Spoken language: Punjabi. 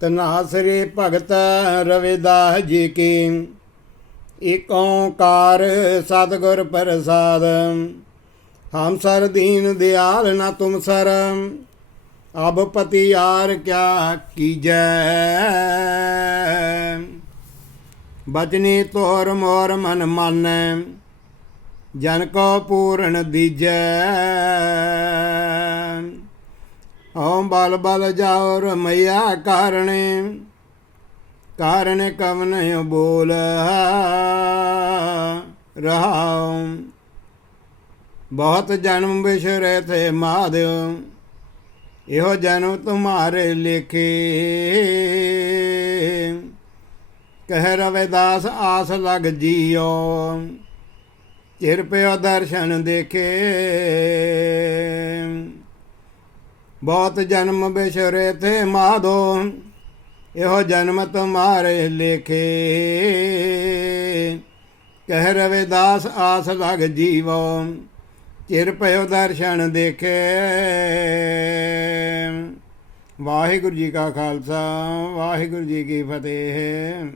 ਤਨਾਸਰੇ ਭਗਤ ਰਵਿਦਾਸ ਜੀ ਕੀ। ਏਕ ਓੰਕਾਰ ਸਤਿਗੁਰ ਪ੍ਰਸਾਦ। ਹਮ ਸਰ ਦੀਨ ਦਿਆਲ ਨਾ ਤੁਮ ਸਰ। ਅਬ ਪਤੀ ਯਾਰ ਕਿਆ ਕੀਜੈ। ਬਚਨੀ ਤੋਰ ਮੋਰ ਮਨ ਮਾਨੈ। ਜਨ ਕੋ ਪੂਰਨ ਦੀਜੈ। ਓਮ ਬਲ ਬਲ ਜਾਓ ਰਮਈਆ ਕਾਰਣੇ। ਕਾਰਨ ਕਵਨ ਬੋਲ। ਰਹਾਉ। ਬਹੁਤ ਜਨਮ ਬਿਸ਼ਰੇ ਥੇ ਮਾਧਿਓ ਇਹੋ ਜਨਮ ਤੁਮਾਰੇ ਲਿਖੇ। ਕਹਿ ਰਵਿਦਾਸ ਆਸ ਲਗ ਜੀਓ। ਚਿਰ ਪਿਓ ਦਰਸ਼ਨ ਦੇਖੇ। ਬਹੁਤ ਜਨਮ ਬਿਸ਼ਰੇ ਤੇ ਮਾਧੋ, ਇਹੋ ਜਨਮ ਤੁਮਾਰੇ ਲੇਖੇ। ਕਹਿ ਰਵਿਦਾਸ ਆਸ ਲਗ ਜੀਵੋ, ਚਿਰ ਪਿਓ ਦਰਸ਼ਨ ਦੇਖੇ। ਵਾਹਿਗੁਰੂ ਜੀ ਕਾ ਖਾਲਸਾ, ਵਾਹਿਗੁਰੂ ਜੀ ਕੀ ਫਤਿਹ।